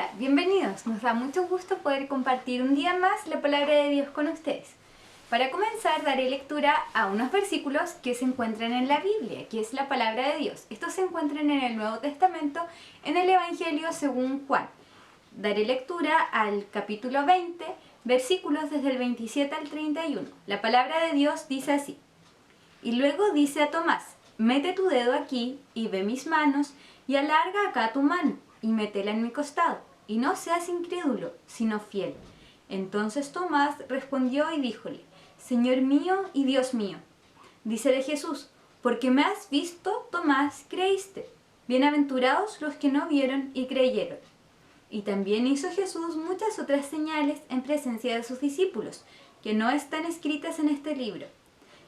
Hola, bienvenidos. Nos da mucho gusto poder compartir un día más la palabra de Dios con ustedes. Para comenzar, daré lectura a unos versículos que se encuentran en la Biblia, que es la palabra de Dios. Estos se encuentran en el Nuevo Testamento, en el Evangelio según Juan. Daré lectura al capítulo 20, versículos desde el 27 al 31. La palabra de Dios dice así. Y luego dice a Tomás, mete tu dedo aquí y ve mis manos, y alarga acá tu mano, y métela en mi costado, y no seas incrédulo, sino fiel. Entonces Tomás respondió y díjole, Señor mío y Dios mío. Dícele Jesús, porque me has visto, Tomás, creíste. Bienaventurados los que no vieron y creyeron. Y también hizo Jesús muchas otras señales en presencia de sus discípulos, que no están escritas en este libro.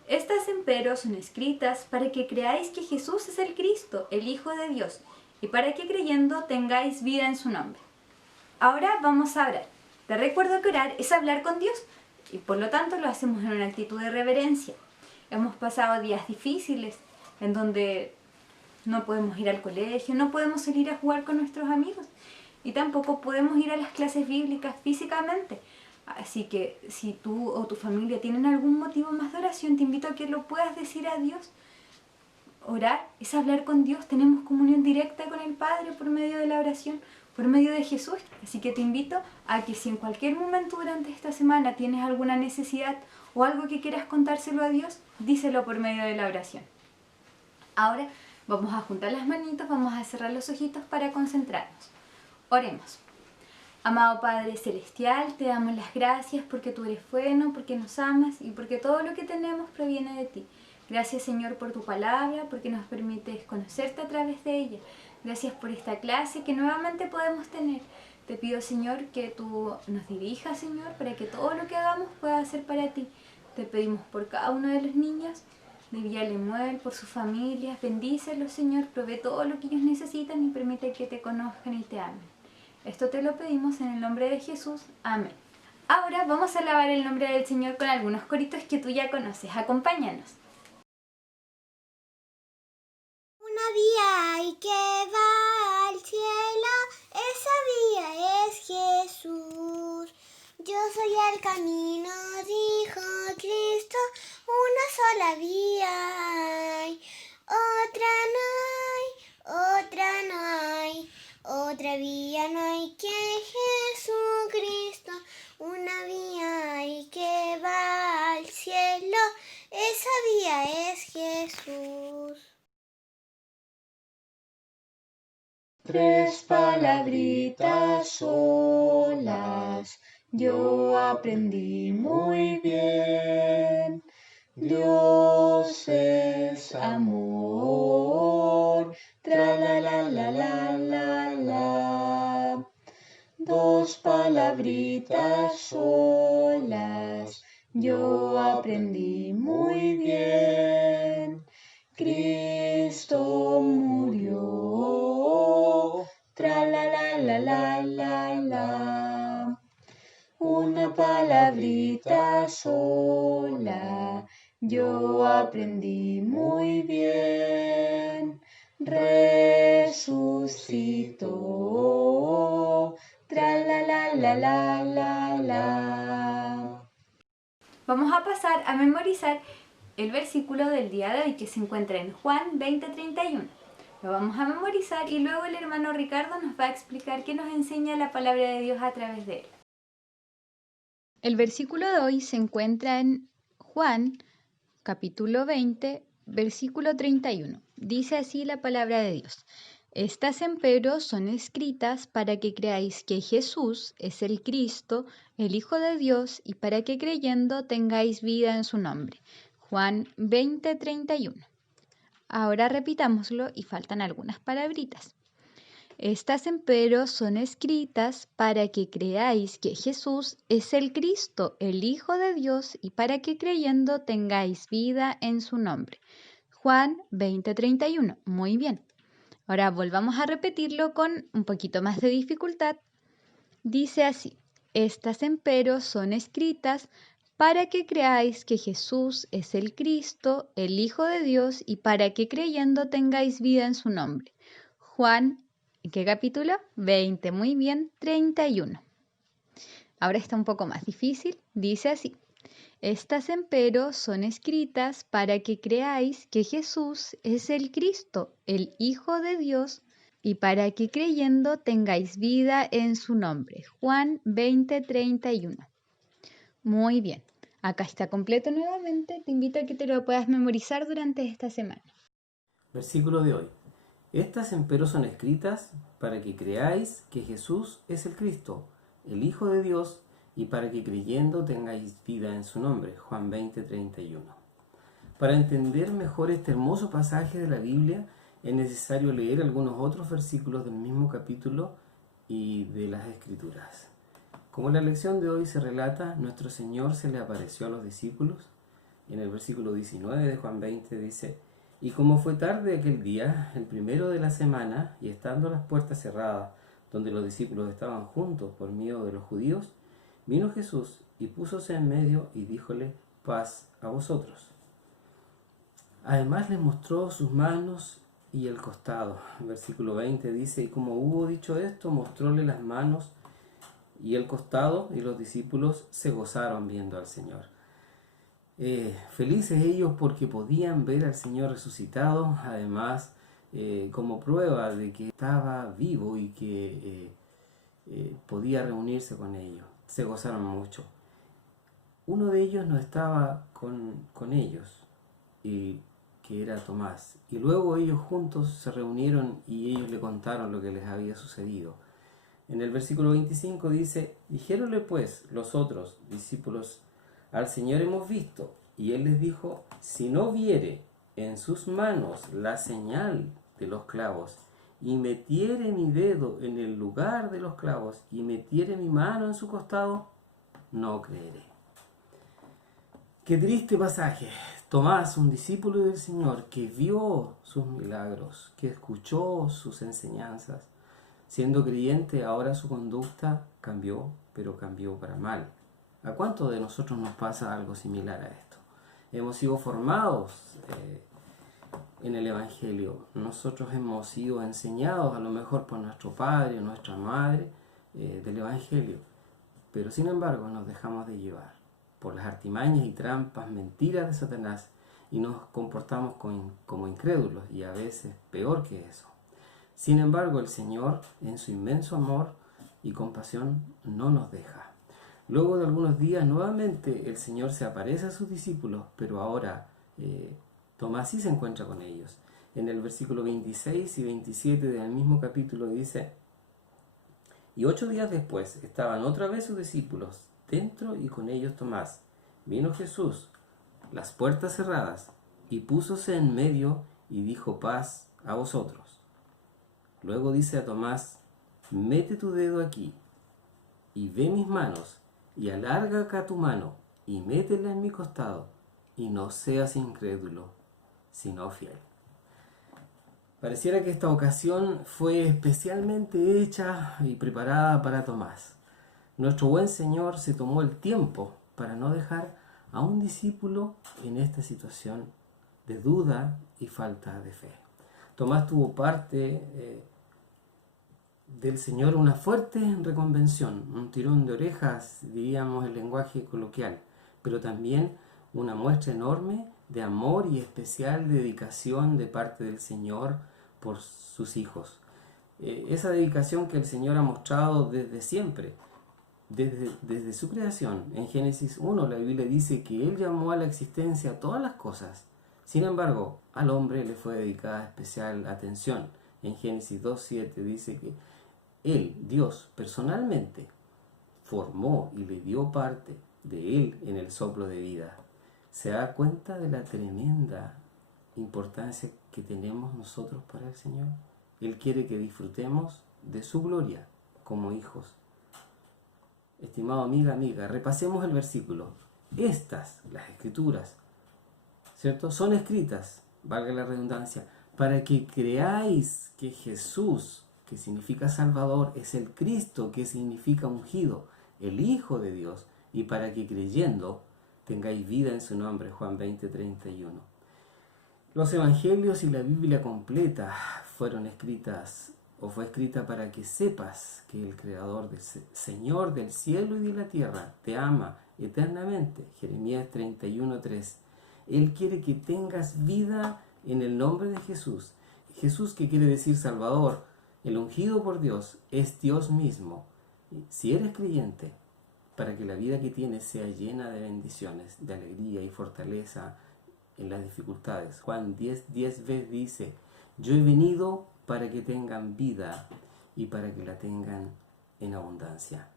Estas empero son escritas para que creáis que Jesús es el Cristo, el Hijo de Dios, y para que creyendo tengáis vida en su nombre. Ahora vamos a orar. Te recuerdo que orar es hablar con Dios, y por lo tanto lo hacemos en una actitud de reverencia. Hemos pasado días difíciles, en donde no podemos ir al colegio, no podemos salir a jugar con nuestros amigos, y tampoco podemos ir a las clases bíblicas físicamente. Así que si tú o tu familia tienen algún motivo más de oración, te invito a que lo puedas decir a Dios. Orar es hablar con Dios, tenemos comunión directa con el Padre por medio de la oración, por medio de Jesús. Así que te invito a que si en cualquier momento durante esta semana tienes alguna necesidad o algo que quieras contárselo a Dios, díselo por medio de la oración. Ahora vamos a juntar las manitos, vamos a cerrar los ojitos para concentrarnos. Oremos. Amado Padre Celestial, te damos las gracias porque tú eres bueno, porque nos amas y porque todo lo que tenemos proviene de ti. Gracias Señor por tu palabra, porque nos permites conocerte a través de ella. Gracias por esta clase que nuevamente podemos tener. Te pido Señor que tú nos dirijas Señor para que todo lo que hagamos pueda ser para ti. Te pedimos por cada uno de los niños de Villa Lemuel, por sus familias, bendícelos Señor, provee todo lo que ellos necesitan y permite que te conozcan y te amen. Esto te lo pedimos en el nombre de Jesús. Amén. Ahora vamos a alabar el nombre del Señor con algunos coritos que tú ya conoces. Acompáñanos. Una vía hay que va al cielo, esa vía es Jesús. Yo soy el camino, dijo Cristo, una sola vía hay, otra no hay, otra no hay. Otra vía no hay que Jesucristo, una vía hay que va al cielo, esa vía es Jesús. Tres palabritas solas, yo aprendí muy bien. Dios es amor, tra la la la la la la. Dos palabritas solas, yo aprendí muy bien. Cristo murió, tra la la la la la la. Una palabrita sola, yo aprendí muy bien. Resucitó, tra la la la la la la. Vamos a pasar a memorizar el versículo del día de hoy que se encuentra en Juan 20:31. Lo vamos a memorizar y luego el hermano Ricardo nos va a explicar qué nos enseña la palabra de Dios a través de él. El versículo de hoy se encuentra en Juan capítulo 20, versículo 31. Dice así la palabra de Dios. Estas empero son escritas para que creáis que Jesús es el Cristo, el Hijo de Dios, y para que creyendo tengáis vida en su nombre. Juan 20, 31. Ahora repitámoslo y faltan algunas palabritas. Estas empero son escritas para que creáis que Jesús es el Cristo, el Hijo de Dios, y para que creyendo tengáis vida en su nombre. Juan 20:31. Muy bien. Ahora volvamos a repetirlo con un poquito más de dificultad. Dice así, estas empero son escritas para que creáis que Jesús es el Cristo, el Hijo de Dios, y para que creyendo tengáis vida en su nombre. Juan ¿Qué capítulo? 20, muy bien, 31. Ahora está un poco más difícil, dice así. Estas empero son escritas para que creáis que Jesús es el Cristo, el Hijo de Dios, y para que creyendo tengáis vida en su nombre. Juan 20:31. Muy bien, acá está completo nuevamente. Te invito a que te lo puedas memorizar durante esta semana. Versículo de hoy. Estas empero son escritas para que creáis que Jesús es el Cristo, el Hijo de Dios, y para que creyendo tengáis vida en su nombre. Juan 20:31. Para entender mejor este hermoso pasaje de la Biblia, es necesario leer algunos otros versículos del mismo capítulo y de las Escrituras. Como en la lección de hoy se relata, nuestro Señor se le apareció a los discípulos. En el versículo 19 de Juan 20 dice: y como fue tarde aquel día, el primero de la semana, y estando las puertas cerradas, donde los discípulos estaban juntos por miedo de los judíos, vino Jesús y púsose en medio y díjole: paz a vosotros. Además les mostró sus manos y el costado. El versículo 20 dice: y como hubo dicho esto, mostróle las manos y el costado, y los discípulos se gozaron viendo al Señor. Felices ellos porque podían ver al Señor resucitado, además como prueba de que estaba vivo y que podía reunirse con ellos. Se gozaron mucho. Uno de ellos no estaba con ellos, y que era Tomás. Y luego ellos juntos se reunieron y ellos le contaron lo que les había sucedido. En el versículo 25 dice: dijéronle pues los otros discípulos: al Señor hemos visto. Y él les dijo: si no viere en sus manos la señal de los clavos, y metiere mi dedo en el lugar de los clavos, y metiere mi mano en su costado, no creeré. Qué triste pasaje. Tomás, un discípulo del Señor, que vio sus milagros, que escuchó sus enseñanzas, siendo creyente, ahora su conducta cambió, pero cambió para mal. ¿A cuántos de nosotros nos pasa algo similar a esto? Hemos sido formados en el Evangelio. Nosotros hemos sido enseñados a lo mejor por nuestro padre o nuestra madre del Evangelio. Pero sin embargo nos dejamos de llevar por las artimañas y trampas, mentiras de Satanás, y nos comportamos como incrédulos, y a veces peor que eso. Sin embargo, el Señor, en su inmenso amor y compasión, no nos deja. Luego de algunos días, nuevamente el Señor se aparece a sus discípulos, pero ahora Tomás sí se encuentra con ellos. En el versículo 26 y 27 del mismo capítulo dice: y 8 días después estaban otra vez sus discípulos dentro, y con ellos Tomás. Vino Jesús, las puertas cerradas, y púsose en medio y dijo: paz a vosotros. Luego dice a Tomás: mete tu dedo aquí y ve mis manos, y alarga acá tu mano y métela en mi costado, y no seas incrédulo, sino fiel. Pareciera que esta ocasión fue especialmente hecha y preparada para Tomás. Nuestro buen Señor se tomó el tiempo para no dejar a un discípulo en esta situación de duda y falta de fe. Tomás tuvo parte del Señor una fuerte reconvención, un tirón de orejas, diríamos en lenguaje coloquial, pero también una muestra enorme de amor y especial dedicación de parte del Señor por sus hijos. Esa dedicación que el Señor ha mostrado desde siempre, desde su creación. En Génesis 1 la Biblia dice que Él llamó a la existencia todas las cosas. Sin embargo, al hombre le fue dedicada especial atención. En Génesis 2:7 dice que Él, Dios, personalmente formó y le dio parte de Él en el soplo de vida. ¿Se da cuenta de la tremenda importancia que tenemos nosotros para el Señor? Él quiere que disfrutemos de su gloria como hijos. Estimado amiga, repasemos el versículo. Estas, las escrituras, ¿cierto?, son escritas, valga la redundancia, para que creáis que Jesús, que significa Salvador, es el Cristo, que significa ungido, el Hijo de Dios, y para que creyendo tengáis vida en su nombre. Juan 20:31. Los evangelios y la Biblia completa fueron escritas o fue escrita para que sepas que el Creador, Señor del cielo y de la tierra, te ama eternamente. Jeremías 31:3. Él quiere que tengas vida en el nombre de Jesús. Jesús, que quiere decir Salvador, el ungido por Dios, es Dios mismo. Si eres creyente, para que la vida que tienes sea llena de bendiciones, de alegría y fortaleza en las dificultades. Juan 10:10 dice, yo he venido para que tengan vida y para que la tengan en abundancia.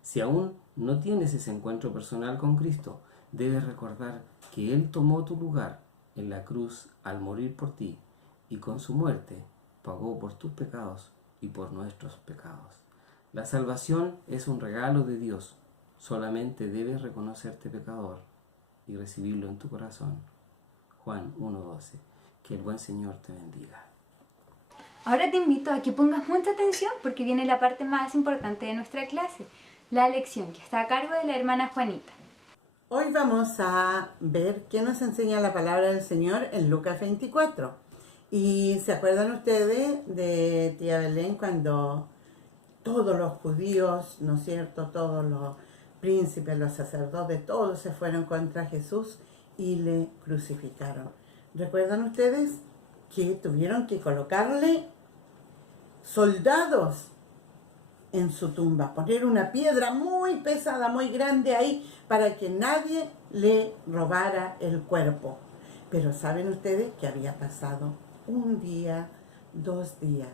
Si aún no tienes ese encuentro personal con Cristo, debes recordar que Él tomó tu lugar en la cruz al morir por ti y con su muerte pagó por tus pecados y por nuestros pecados. La salvación es un regalo de Dios. Solamente debes reconocerte pecador y recibirlo en tu corazón. Juan 1:12. Que el buen Señor te bendiga. Ahora te invito a que pongas mucha atención porque viene la parte más importante de nuestra clase, la lección que está a cargo de la hermana Juanita. Hoy vamos a ver qué nos enseña la palabra del Señor en Lucas 24. Y se acuerdan ustedes de tía Belén cuando todos los judíos, ¿no es cierto?, todos los príncipes, los sacerdotes, todos se fueron contra Jesús y le crucificaron. ¿Recuerdan ustedes que tuvieron que colocarle soldados en su tumba, poner una piedra muy pesada, muy grande ahí, para que nadie le robara el cuerpo? Pero ¿saben ustedes que había pasado un día, 2 días?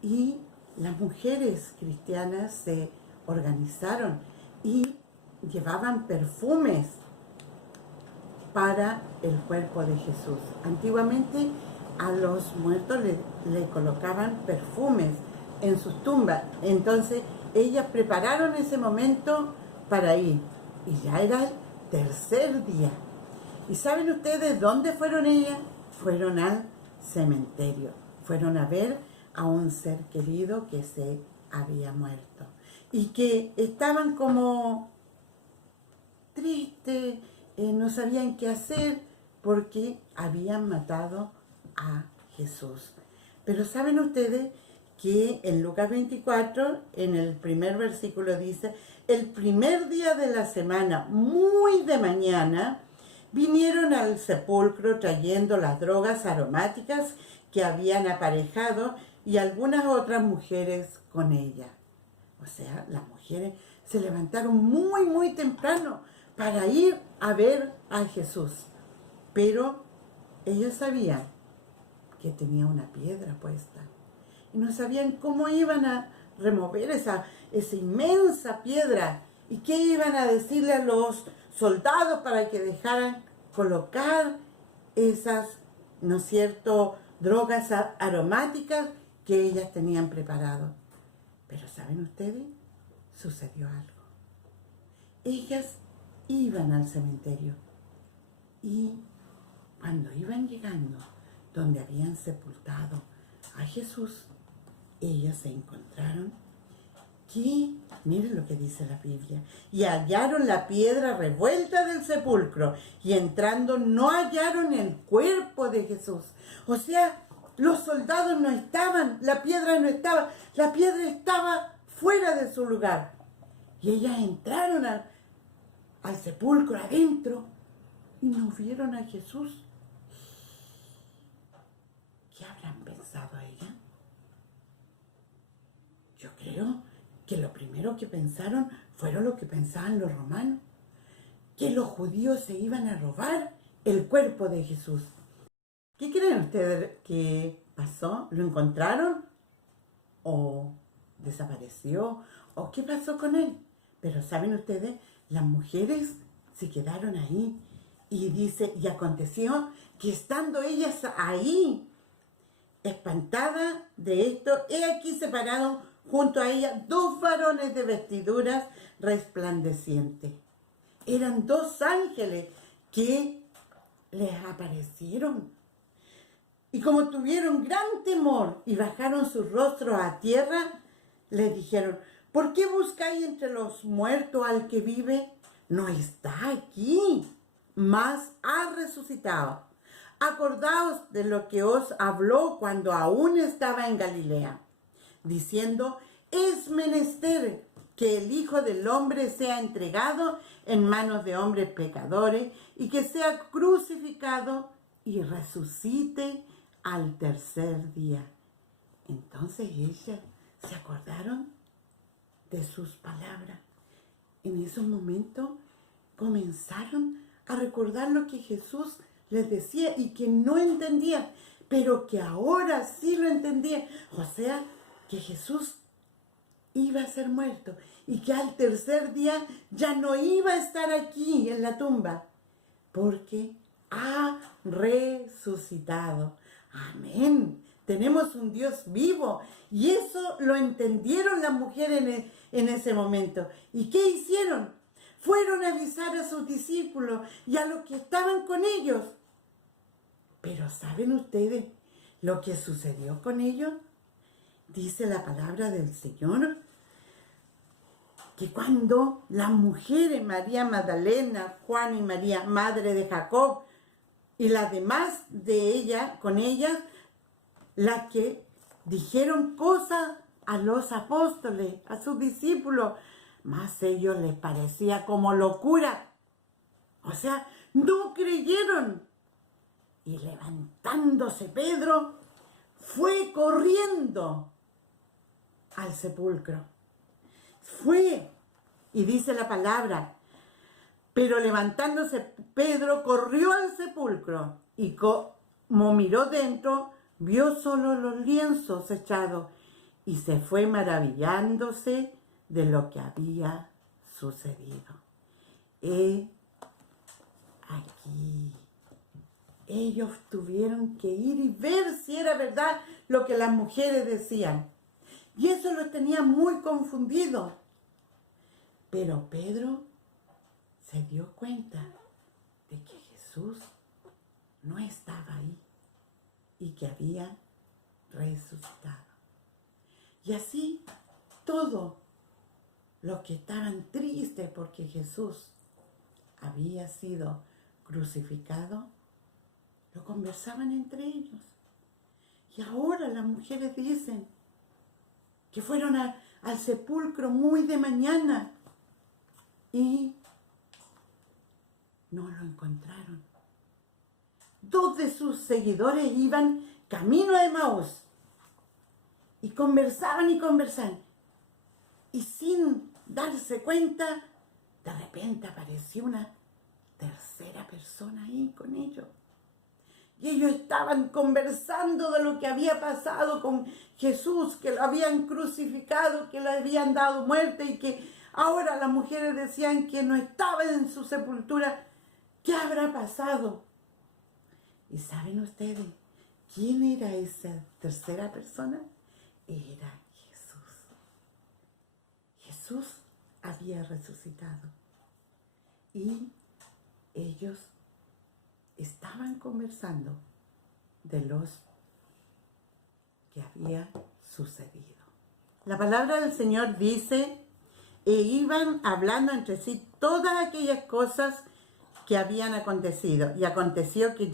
Y las mujeres cristianas se organizaron y llevaban perfumes para el cuerpo de Jesús. Antiguamente a los muertos le colocaban perfumes en sus tumbas. Entonces ellas prepararon ese momento para ir. Y ya era el 3er día. ¿Y saben ustedes dónde fueron ellas? Fueron al cementerio. Fueron a ver a un ser querido que se había muerto. Y que estaban como tristes, no sabían qué hacer porque habían matado a Jesús. Pero ¿saben ustedes que en Lucas 24, en el primer versículo dice, el primer día de la semana, muy de mañana, vinieron al sepulcro trayendo las drogas aromáticas que habían aparejado y algunas otras mujeres con ella? O sea, las mujeres se levantaron muy, muy temprano para ir a ver a Jesús. Pero ellos sabían que tenía una piedra puesta y no sabían cómo iban a remover esa inmensa piedra y qué iban a decirle a los soldados para que dejaran colocar esas, ¿no es cierto?, drogas aromáticas que ellas tenían preparado. Pero ¿saben ustedes? Sucedió algo. Ellas iban al cementerio y cuando iban llegando donde habían sepultado a Jesús, ellas se encontraron que, miren lo que dice la Biblia, y hallaron la piedra revuelta del sepulcro, y entrando no hallaron el cuerpo de Jesús. O sea, los soldados no estaban, la piedra no estaba, la piedra estaba fuera de su lugar. Y ellas entraron al sepulcro adentro y no vieron a Jesús. ¿Qué habrán pensado ellas? Yo creo que lo primero que pensaron fueron lo que pensaban los romanos, que los judíos se iban a robar el cuerpo de Jesús. ¿Qué creen ustedes que pasó? ¿Lo encontraron? ¿O desapareció? ¿O qué pasó con él? Pero ¿saben ustedes? Las mujeres se quedaron ahí. Y dice, y aconteció que estando ellas ahí, espantadas de esto, he aquí separaron junto a ella 2 varones de vestiduras resplandecientes. Eran 2 ángeles que les aparecieron. Y como tuvieron gran temor y bajaron sus rostros a tierra, les dijeron, ¿por qué buscáis entre los muertos al que vive? No está aquí, mas ha resucitado. Acordaos de lo que os habló cuando aún estaba en Galilea, diciendo: es menester que el Hijo del Hombre sea entregado en manos de hombres pecadores y que sea crucificado y resucite al tercer día. Entonces ellas se acordaron de sus palabras. En esos momentos comenzaron a recordar lo que Jesús les decía y que no entendía, pero que ahora sí lo entendía. O sea, que Jesús iba a ser muerto y que al tercer día ya no iba a estar aquí en la tumba, porque ha resucitado. Amén. Tenemos un Dios vivo y eso lo entendieron las mujeres en ese momento. ¿Y qué hicieron? Fueron a avisar a sus discípulos y a los que estaban con ellos. Pero ¿saben ustedes lo que sucedió con ellos? Dice la palabra del Señor que cuando las mujeres, María Magdalena, Juan y María, madre de Jacob, y las demás de ella, con ellas, las que dijeron cosas a los apóstoles, a sus discípulos, más a ellos les parecía como locura. O sea, no creyeron. Y levantándose Pedro, fue corriendo al sepulcro. Fue, y dice la palabra, pero levantándose Pedro corrió al sepulcro y como miró dentro, vio solo los lienzos echados y se fue maravillándose de lo que había sucedido. Aquí ellos tuvieron que ir y ver si era verdad lo que las mujeres decían. Y eso los tenía muy confundidos. Pero Pedro se dio cuenta de que Jesús no estaba ahí y que había resucitado. Y así todos los que estaban tristes porque Jesús había sido crucificado, lo conversaban entre ellos. Y ahora las mujeres dicen que fueron al sepulcro muy de mañana y no lo encontraron. 2 de sus seguidores iban camino a Emaús y conversaban y conversaban. Y sin darse cuenta, de repente apareció una tercera persona ahí con ellos. Y ellos estaban conversando de lo que había pasado con Jesús, que lo habían crucificado, que le habían dado muerte y que ahora las mujeres decían que no estaba en su sepultura. ¿Qué habrá pasado? ¿Y saben ustedes quién era esa tercera persona? Era Jesús. Jesús había resucitado. Y ellos estaban conversando de los que había sucedido. La palabra del Señor dice: e iban hablando entre sí todas aquellas cosas que habían acontecido. Y aconteció que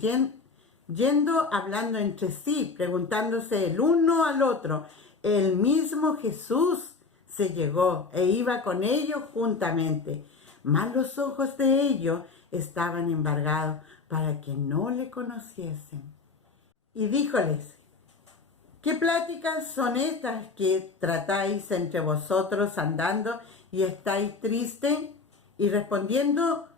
yendo hablando entre sí, preguntándose el uno al otro, el mismo Jesús se llegó e iba con ellos juntamente. Mas los ojos de ellos estaban embargados para que no le conociesen. Y díjoles: ¿qué pláticas son estas que tratáis entre vosotros andando y estáis tristes? Y respondiendo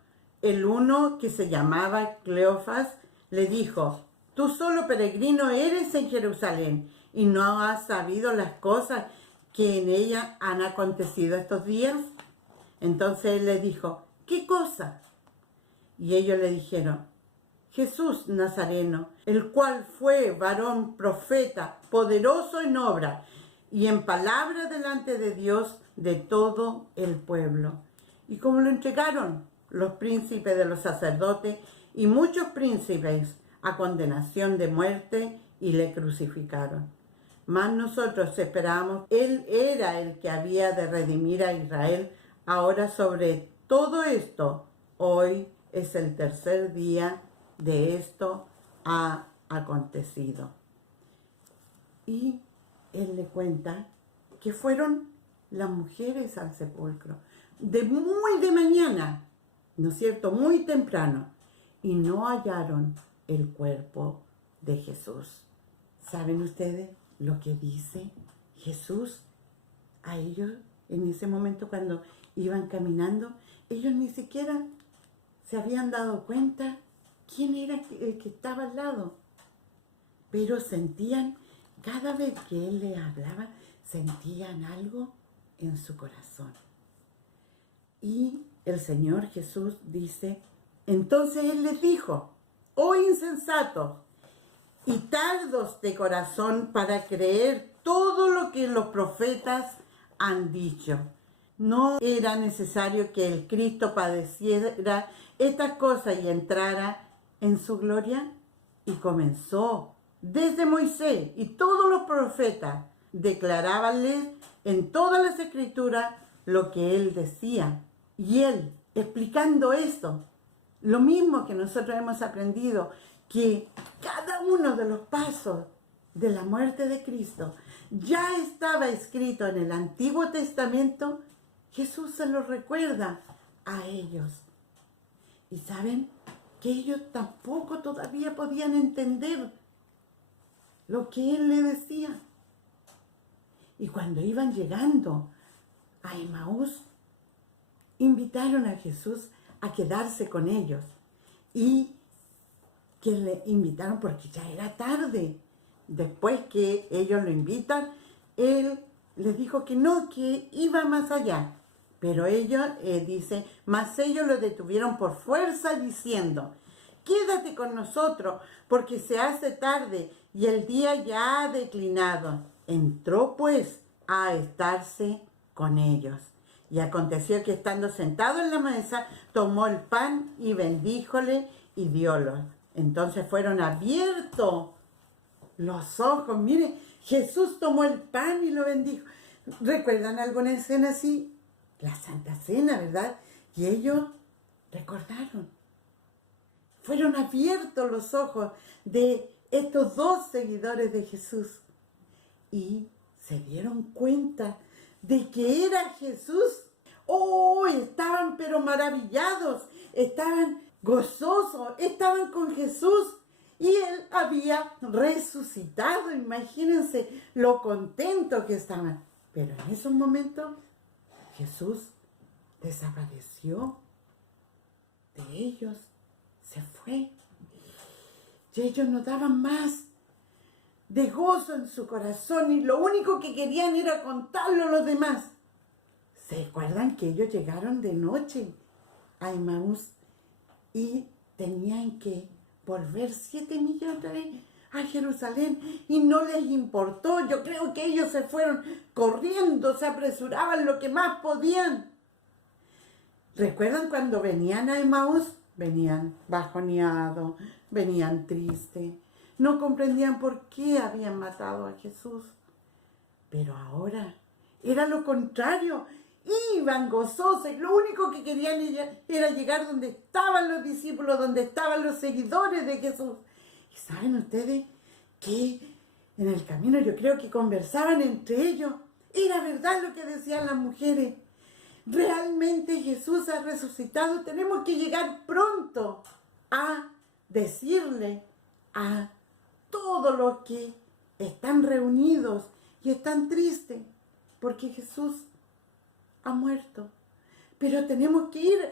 el uno, que se llamaba Cleofas, le dijo: tú solo peregrino eres en Jerusalén y no has sabido las cosas que en ella han acontecido estos días. Entonces él le dijo: ¿qué cosa? Y ellos le dijeron: Jesús Nazareno, el cual fue varón profeta, poderoso en obra y en palabra delante de Dios de todo el pueblo. Y como lo entregaron los príncipes de los sacerdotes y muchos príncipes a condenación de muerte, y le crucificaron. Mas nosotros esperábamos, él era el que había de redimir a Israel. Ahora sobre todo esto, hoy es el tercer día de esto ha acontecido. Y él le cuenta que fueron las mujeres al sepulcro, muy de mañana, ¿no es cierto?, muy temprano, y no hallaron el cuerpo de Jesús. ¿Saben ustedes lo que dice Jesús a ellos en ese momento cuando iban caminando? Ellos ni siquiera se habían dado cuenta quién era el que estaba al lado, pero sentían, cada vez que Él les hablaba, sentían algo en su corazón. Y el Señor Jesús dice, entonces Él les dijo, oh insensatos y tardos de corazón para creer todo lo que los profetas han dicho. ¿No era necesario que el Cristo padeciera estas cosas y entrara en su gloria? Y comenzó desde Moisés y todos los profetas, declarábanles en todas las escrituras lo que Él decía. Y Él, explicando esto, lo mismo que nosotros hemos aprendido, que cada uno de los pasos de la muerte de Cristo ya estaba escrito en el Antiguo Testamento, Jesús se lo recuerda a ellos. Y saben que ellos tampoco todavía podían entender lo que Él le decía. Y cuando iban llegando a Emaús, invitaron a Jesús a quedarse con ellos. Y que le invitaron porque ya era tarde. Después que ellos lo invitan, Él les dijo que no, que iba más allá. Pero ellos, dice, mas ellos lo detuvieron por fuerza diciendo, quédate con nosotros porque se hace tarde y el día ya ha declinado. Entró pues a estarse con ellos. Y aconteció que estando sentado en la mesa, tomó el pan y bendíjole y diólo. Entonces fueron abiertos los ojos. Mire, Jesús tomó el pan y lo bendijo. ¿Recuerdan alguna escena así? La Santa Cena, ¿verdad? Y ellos recordaron. Fueron abiertos los ojos de estos dos seguidores de Jesús. Y se dieron cuenta de que era Jesús. ¡Oh! Estaban pero maravillados, estaban gozosos, estaban con Jesús. Y Él había resucitado, imagínense lo contentos que estaban. Pero en esos momentos Jesús desapareció de ellos, se fue. Y ellos no daban más de gozo en su corazón y lo único que querían era contarlo a los demás. ¿Se acuerdan que ellos llegaron de noche a Emaús y tenían que volver 7 millas a Jerusalén y no les importó? Yo creo que ellos se fueron corriendo, se apresuraban lo que más podían. ¿Recuerdan cuando venían a Emaús? Venían bajoneados, venían tristes, no comprendían por qué habían matado a Jesús. Pero ahora era lo contrario, iban gozosos, lo único que querían era llegar donde estaban los discípulos, donde estaban los seguidores de Jesús. ¿Y saben ustedes que en el camino yo creo que conversaban entre ellos? Era verdad lo que decían las mujeres. Realmente Jesús ha resucitado. Tenemos que llegar pronto a decirle a todos los que están reunidos y están tristes porque Jesús ha muerto. Pero tenemos que ir,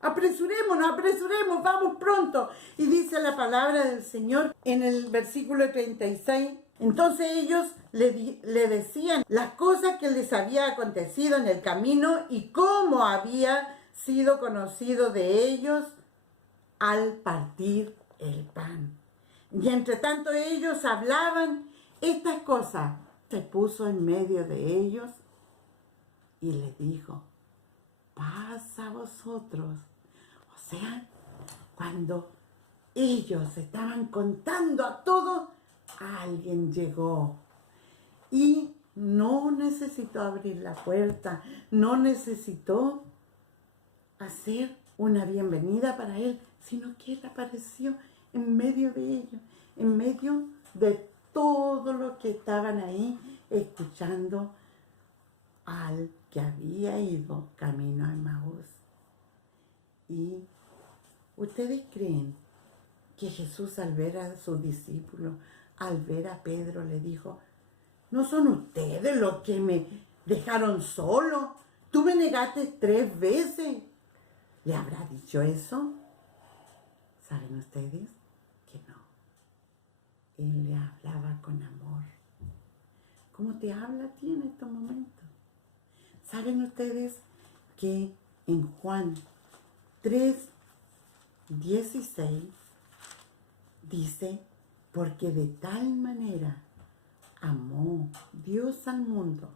apresurémonos, vamos pronto. Y dice la palabra del Señor en el versículo 36. Entonces ellos le decían las cosas que les había acontecido en el camino y cómo había sido conocido de ellos al partir el pan. Y entre tanto ellos hablaban estas cosas, se puso en medio de ellos y les dijo, paz a vosotros. O sea, cuando ellos estaban contando a todos, alguien llegó y no necesitó abrir la puerta, no necesitó hacer una bienvenida para él, sino que él apareció en medio de ellos, en medio de todos los que estaban ahí escuchando al que había ido camino a Emaús. Y ustedes creen que Jesús, al ver a sus discípulos, al ver a Pedro, le dijo: ¿no son ustedes los que me dejaron solo? Tú me negaste 3 veces. ¿Le habrá dicho eso? ¿Saben ustedes que no? Él le hablaba con amor, como te habla a ti en estos momentos. ¿Saben ustedes que en Juan 3:16 dice: porque de tal manera amó Dios al mundo,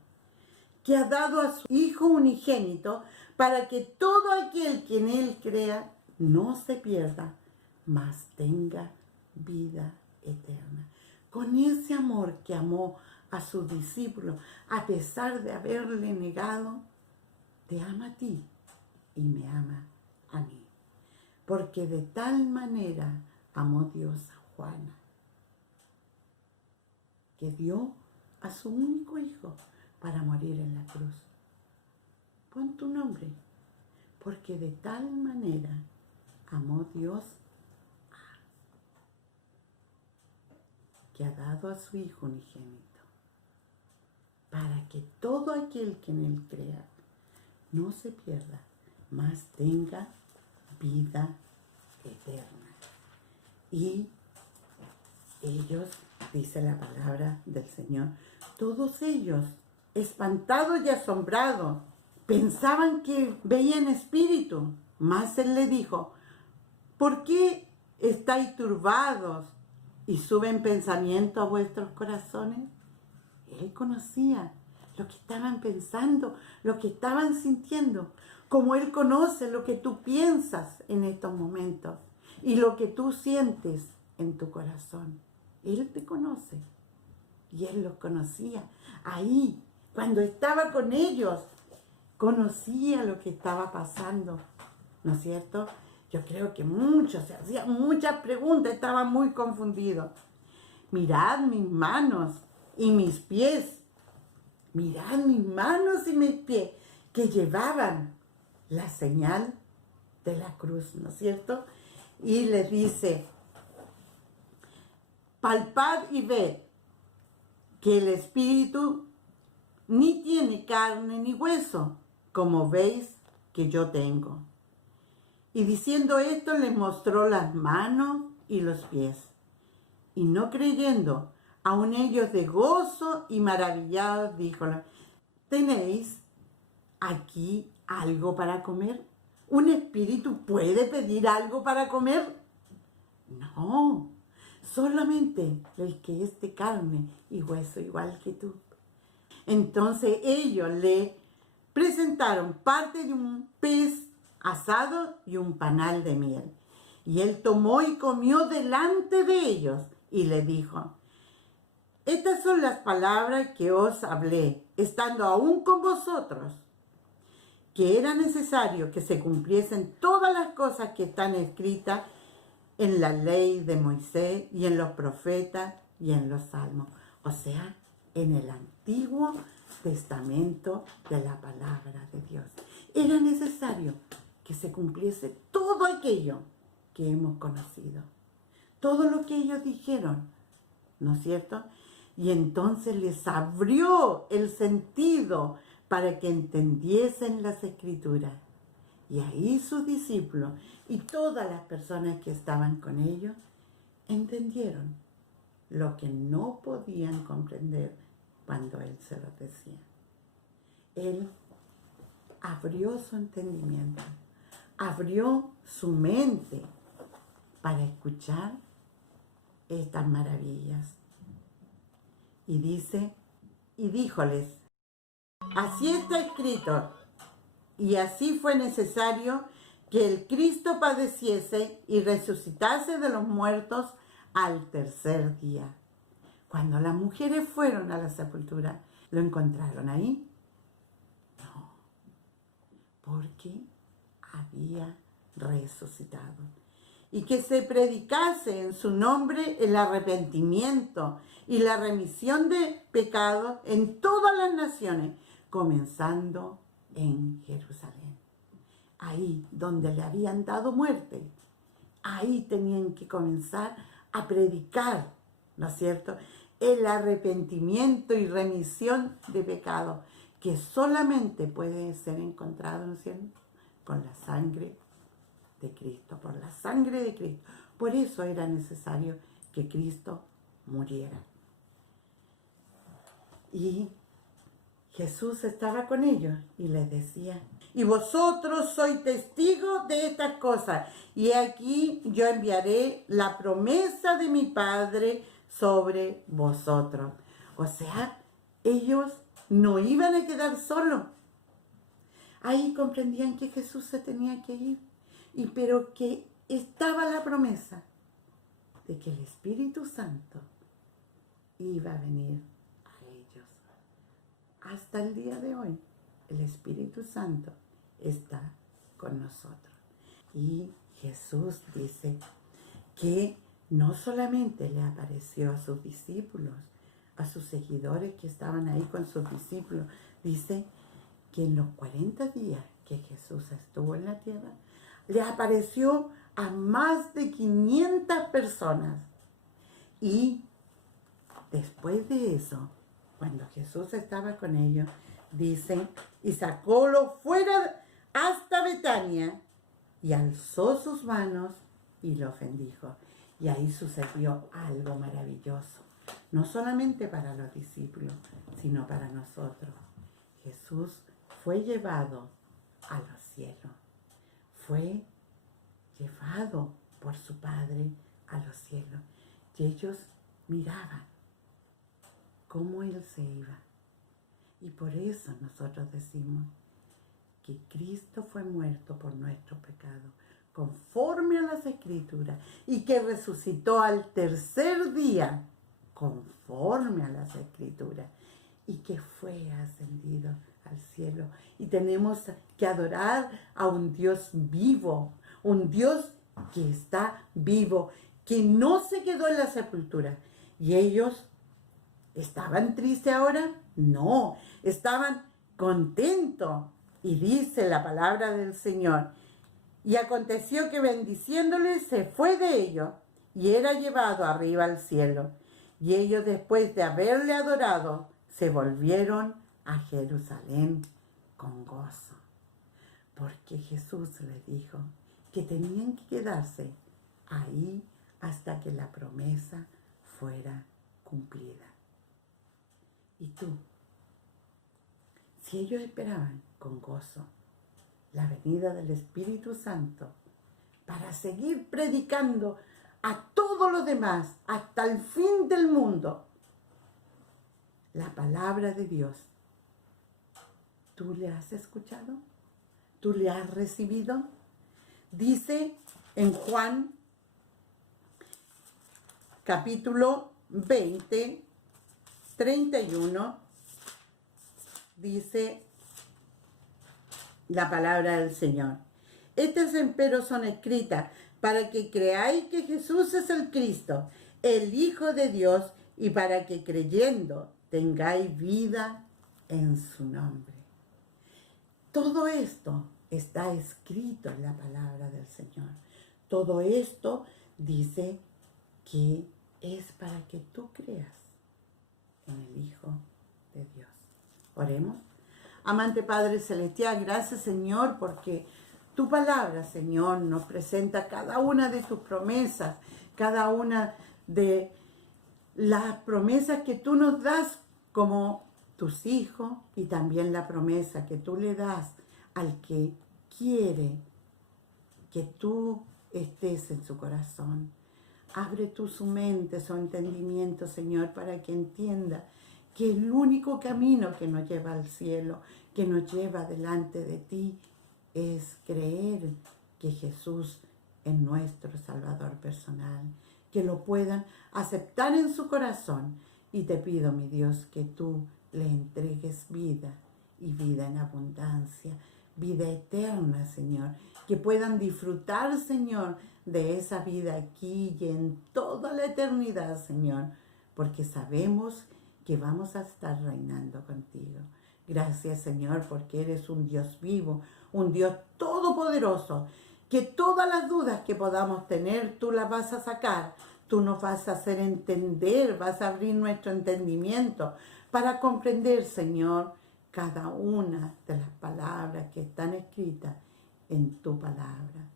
que ha dado a su Hijo unigénito, para que todo aquel que en Él crea no se pierda, mas tenga vida eterna. Con ese amor que amó a sus discípulos, a pesar de haberle negado, te ama a ti y me ama a mí. Porque de tal manera amó Dios a Juana, que dio a su único hijo para morir en la cruz. Pon tu nombre, porque de tal manera amó Dios que ha dado a su Hijo unigénito, para que todo aquel que en Él crea no se pierda, mas tenga vida eterna. Y ellos, dice la palabra del Señor, todos ellos, espantados y asombrados, pensaban que veían espíritu. Mas Él le dijo: ¿por qué estáis turbados y suben pensamientos a vuestros corazones? Él conocía lo que estaban pensando, lo que estaban sintiendo, como Él conoce lo que tú piensas en estos momentos y lo que tú sientes en tu corazón. Él te conoce y Él los conocía. Ahí, cuando estaba con ellos, conocía lo que estaba pasando, ¿no es cierto? Yo creo que muchos se hacían muchas preguntas, estaban muy confundidos. Mirad mis manos y mis pies. Mirad mis manos y mis pies, que llevaban la señal de la cruz, ¿no es cierto? Y les dice: palpad y ved que el espíritu ni tiene carne ni hueso, como veis que yo tengo. Y diciendo esto, les mostró las manos y los pies. Y no creyendo, aun ellos de gozo y maravillados, dijo: ¿tenéis aquí algo para comer? ¿Un espíritu puede pedir algo para comer? No, solamente el que es de carne y hueso, igual que tú. Entonces ellos le presentaron parte de un pez asado y un panal de miel. Y él tomó y comió delante de ellos y le dijo: estas son las palabras que os hablé, estando aún con vosotros, que era necesario que se cumpliesen todas las cosas que están escritas en la ley de Moisés y en los profetas y en los salmos. O sea, en el Antiguo Testamento de la palabra de Dios. Era necesario que se cumpliese todo aquello que hemos conocido. Todo lo que ellos dijeron, ¿no es cierto? Y entonces les abrió el sentido para que entendiesen las Escrituras. Y ahí sus discípulos y todas las personas que estaban con ellos entendieron lo que no podían comprender cuando Él se lo decía. Él abrió su entendimiento, abrió su mente para escuchar estas maravillas. Y dice, y díjoles: así está escrito, y así fue necesario que el Cristo padeciese y resucitase de los muertos al tercer día. Cuando las mujeres fueron a la sepultura, ¿lo encontraron ahí? No, porque había resucitado. Y que se predicase en su nombre el arrepentimiento y la remisión de pecados en todas las naciones, comenzando en Jerusalén. Ahí donde le habían dado muerte, ahí tenían que comenzar a predicar, ¿no es cierto?, el arrepentimiento y remisión de pecado, que solamente puede ser encontrado, ¿no es cierto?, con la sangre de Cristo, por la sangre de Cristo. Por eso era necesario que Cristo muriera. Y Jesús estaba con ellos y les decía: y vosotros sois testigos de estas cosas, y aquí yo enviaré la promesa de mi Padre sobre vosotros. O sea, ellos no iban a quedar solos. Ahí comprendían que Jesús se tenía que ir, pero que estaba la promesa de que el Espíritu Santo iba a venir a ellos. Hasta el día de hoy, el Espíritu Santo está con nosotros. Y Jesús dice que no solamente le apareció a sus discípulos, a sus seguidores que estaban ahí con sus discípulos, dice que en los 40 días que Jesús estuvo en la tierra, le apareció a más de 500 personas. Y después de eso, cuando Jesús estaba con ellos, dice, y sacólo fuera hasta Betania, y alzó sus manos y los bendijo. Y ahí sucedió algo maravilloso, no solamente para los discípulos, sino para nosotros. Jesús fue llevado a los cielos, fue llevado por su Padre a los cielos. Y ellos miraban cómo Él se iba. Y por eso nosotros decimos que Cristo fue muerto por nuestro pecado, conforme a las Escrituras, y que resucitó al tercer día, conforme a las Escrituras, y que fue ascendido al cielo. Y tenemos que adorar a un Dios vivo, un Dios que está vivo, que no se quedó en la sepultura. Y ellos ¿estaban tristes ahora? No, estaban contentos. Y dice la palabra del Señor: y aconteció que bendiciéndole se fue de ellos y era llevado arriba al cielo. Y ellos, después de haberle adorado, se volvieron a Jerusalén con gozo, porque Jesús les dijo que tenían que quedarse ahí hasta que la promesa fuera cumplida. ¿Y tú? Si ellos esperaban con gozo la venida del Espíritu Santo para seguir predicando a todos los demás hasta el fin del mundo la palabra de Dios, ¿tú le has escuchado? ¿Tú le has recibido? Dice en Juan capítulo 20, 31, dice la palabra del Señor: estas empero son escritas para que creáis que Jesús es el Cristo, el Hijo de Dios, y para que creyendo tengáis vida en su nombre. Todo esto está escrito en la palabra del Señor. Todo esto dice que es para que tú creas en el Hijo de Dios. Oremos. Amante Padre Celestial, gracias, Señor, porque tu palabra, Señor, nos presenta cada una de tus promesas, cada una de las promesas que tú nos das como tus hijos, y también la promesa que tú le das al que quiere que tú estés en su corazón. Abre tú su mente, su entendimiento, Señor, para que entienda que el único camino que nos lleva al cielo, que nos lleva delante de ti, es creer que Jesús es nuestro Salvador personal, que lo puedan aceptar en su corazón. Y te pido, mi Dios, que tú le entregues vida, y vida en abundancia, vida eterna, Señor, que puedan disfrutar, Señor, de esa vida aquí y en toda la eternidad, Señor, porque sabemos que vamos a estar reinando contigo. Gracias, Señor, porque eres un Dios vivo, un Dios todopoderoso, que todas las dudas que podamos tener, tú las vas a sacar. Tú nos vas a hacer entender, vas a abrir nuestro entendimiento para comprender, Señor, cada una de las palabras que están escritas en tu palabra.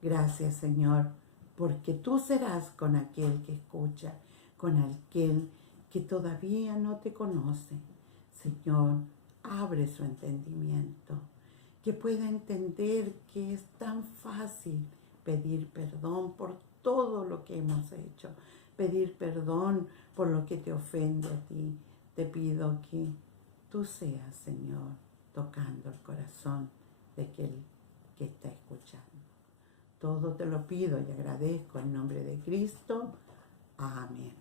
Gracias, Señor, porque tú serás con aquel que escucha, con aquel que todavía no te conoce. Señor, abre su entendimiento, que pueda entender que es tan fácil pedir perdón por todo lo que hemos hecho, pedir perdón por lo que te ofende a ti. Te pido que tú seas, Señor, tocando el corazón de aquel que está escuchando. Todo te lo pido y agradezco en nombre de Cristo. Amén.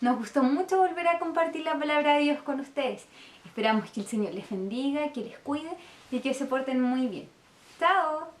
Nos gustó mucho volver a compartir la palabra de Dios con ustedes. Esperamos que el Señor les bendiga, que les cuide y que se porten muy bien. ¡Chao!